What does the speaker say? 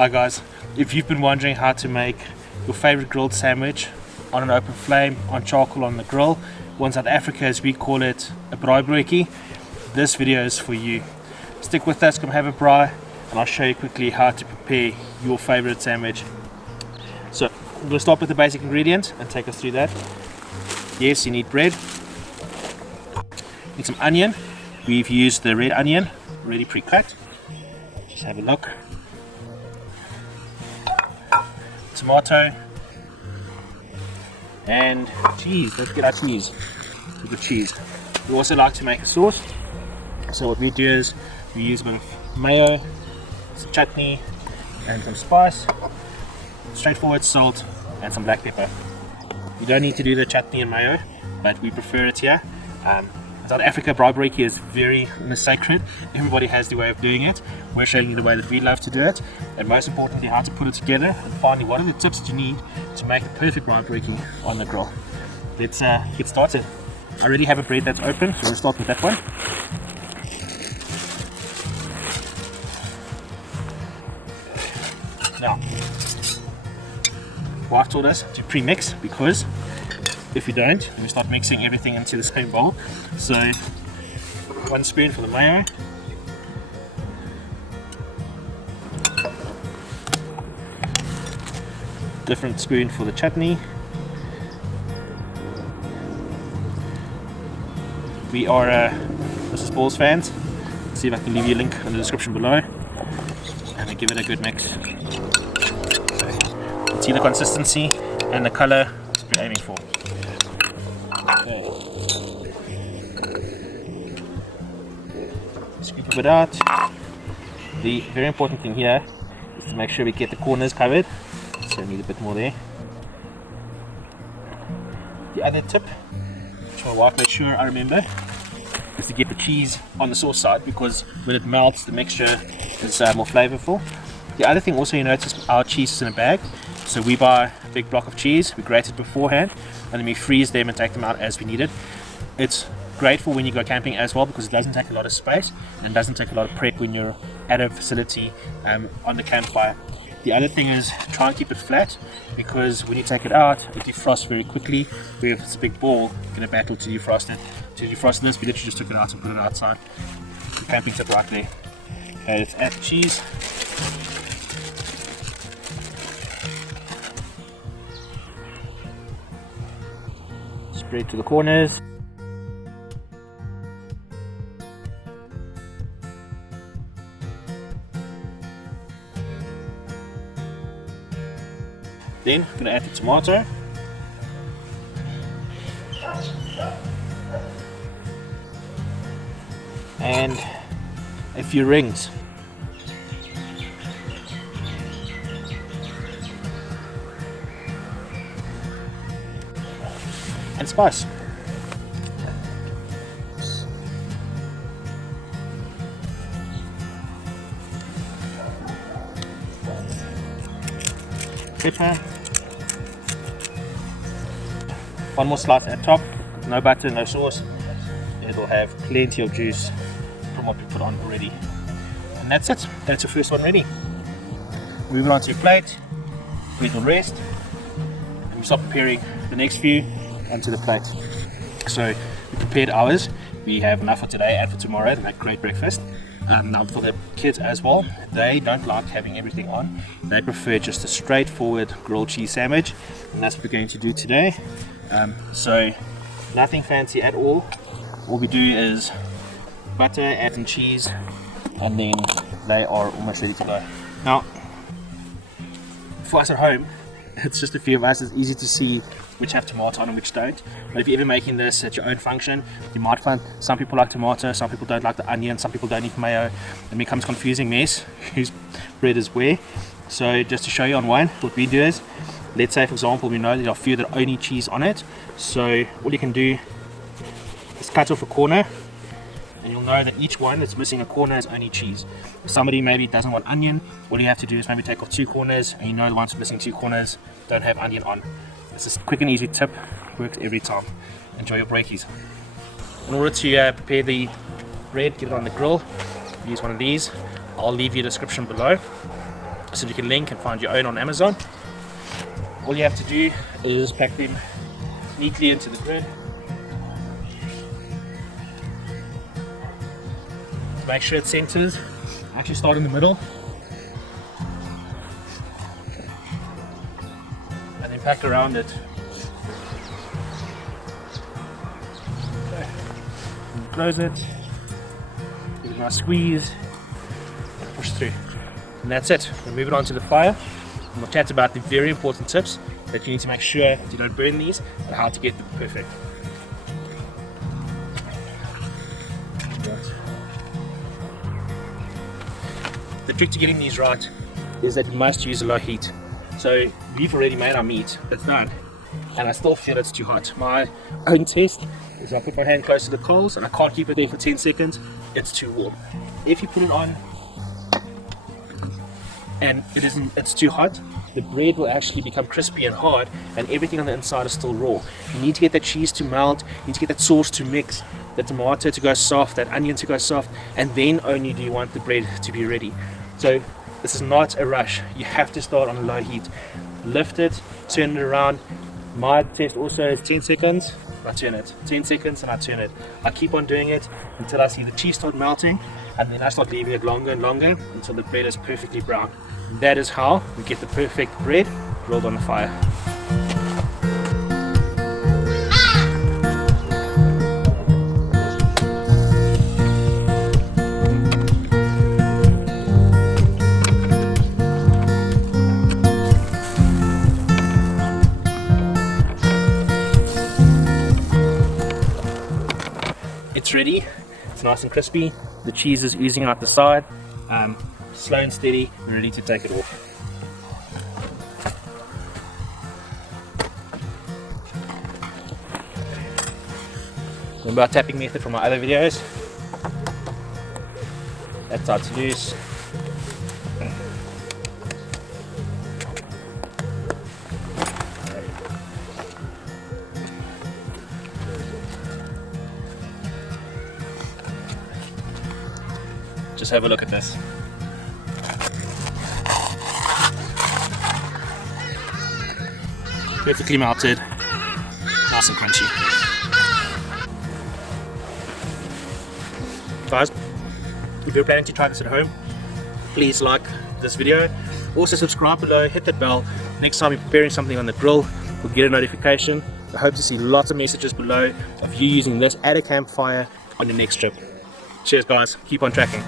Hi guys, if you've been wondering how to make your favorite grilled sandwich on an open flame, on charcoal on the grill, or in South Africa as we call it, a braaibroodjie, this video is for you. Stick with us, come have a braai, and I'll show you quickly how to prepare your favorite sandwich. So, I'm going to start with the basic ingredients and take us through that. Yes, you need bread, you need some onion. We've used the red onion, already pre-cut. Just have a look. Tomato and cheese. Let's get our cheese. With the cheese, we also like to make a sauce. So what we do is we use a bit of mayo, some chutney, and some spice. Straightforward salt and some black pepper. You don't need to do the chutney and mayo, but we prefer it here. South Africa, braaibroodjie is very sacred. Everybody has their way of doing it. We're showing you the way that we love to do it, and most importantly, how to put it together. And finally, what are the tips that you need to make the perfect braaibroodjie on the grill. Let's get started. I already have a bread that's open, so we'll start with that one. Now, wife told us to pre-mix because if you don't, we start mixing everything into the same bowl. So 1 spoon for the mayo, different spoon for the chutney. We are Mrs. Paul's fans. See if I can leave you a link in the description below, and we give it a good mix. So, see the consistency and the color we're aiming for. Okay. Scoop it out. The very important thing here is to make sure we get the corners covered, so we need a bit more there. The other tip, which my wife made sure I remember, is to get the cheese on the sauce side, because when it melts the mixture is more flavorful. The other thing also, you notice our cheese is in a bag, so we buy a big block of cheese, we grate it beforehand, and then we freeze them and take them out as we need it. It's great for when you go camping as well, because it doesn't take a lot of space and doesn't take a lot of prep when you're at a facility on the campfire. The other thing is try and keep it flat, because when you take it out it defrosts very quickly. Where if it's a big ball, you're going to battle to defrost it. To defrost this, we literally just took it out and put it outside. The camping tip right there. Okay, let's add the cheese. Spread to the corners. Then I'm going to add the tomato. And a few rings. And spice. Pepper. One more slice at top. No butter, no sauce. It'll have plenty of juice from what we put on already. And that's it. That's your first one ready. Move it onto your plate. It will rest. And we start preparing the next few onto the plate. So we prepared ours. We have enough for today and for tomorrow to make a great breakfast. Now for the kids as well, they don't like having everything on. They prefer just a straightforward grilled cheese sandwich, and that's what we're going to do today. So nothing fancy at all. All we do is butter, add some cheese, and then they are almost ready to go. Now for us at home, it's just a few of us. It's easy to see which have tomato on and which don't. But if you're ever making this at your own function, you might find some people like tomato, some people don't like the onion, some people don't eat mayo, and it becomes a confusing mess whose bread is where. So just to show you on one, what we do is, let's say for example we know there are a few that only cheese on it. So all you can do is cut off a corner, and you'll know that each one that's missing a corner is only cheese. If somebody maybe doesn't want onion, all you have to do is maybe take off 2 corners, and you know the ones missing 2 corners don't have onion on. It's a quick and easy tip, works every time. Enjoy your breakies. In order to prepare the bread, get it on the grill, use one of these. I'll leave you a description below. so you can link and find your own on Amazon. All you have to do is pack them neatly into the grid. Make sure it centers. Actually start in the middle. And then pack around it. Okay. And close it. Give it a nice squeeze. And push through. And that's it. We'll move it on to the fire. And we'll chat about the very important tips that you need to make sure that you don't burn these and how to get them perfect. The trick to getting these right is that you must use a low heat. So we've already made our meat, it's done, and I still feel it's too hot. My own test is I put my hand close to the coals and I can't keep it there for 10 seconds, it's too warm. If you put it on and it's too hot, the bread will actually become crispy and hard and everything on the inside is still raw. You need to get that cheese to melt, you need to get that sauce to mix, the tomato to go soft, that onion to go soft, and then only do you want the bread to be ready. So this is not a rush. You have to start on low heat. Lift it, turn it around. My test also is 10 seconds, I turn it. 10 seconds and I turn it. I keep on doing it until I see the cheese start melting, and then I start leaving it longer and longer until the bread is perfectly brown. That is how we get the perfect bread grilled on the fire. It's ready, it's nice and crispy, the cheese is oozing out the side, slow and steady, we're ready to take it off. Remember our tapping method from our other videos? That's how it's loose. Just have a look at this. Perfectly melted, nice and crunchy. Guys, if you're planning to try this at home, please like this video. Also subscribe below, hit that bell. Next time you're preparing something on the grill, you'll get a notification. I hope to see lots of messages below of you using this at a campfire on your next trip. Cheers guys, keep on tracking.